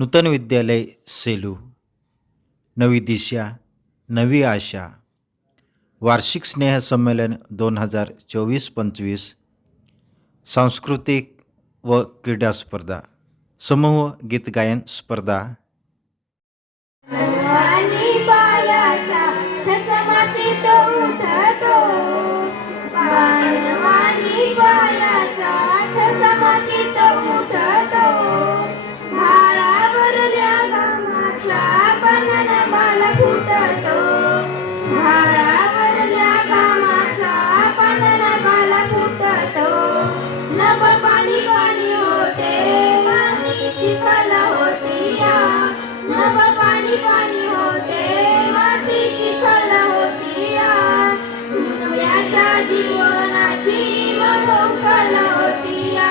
नूतन विद्यालय सेलू. नवी दिशा नवी आशा. वार्षिक स्नेहसंमेलन दोन हजार चोवीस पंचवीस. सांस्कृतिक व क्रीडा स्पर्धा. समूह गीतगायन स्पर्धा. तो जीवनाची मग कला होती या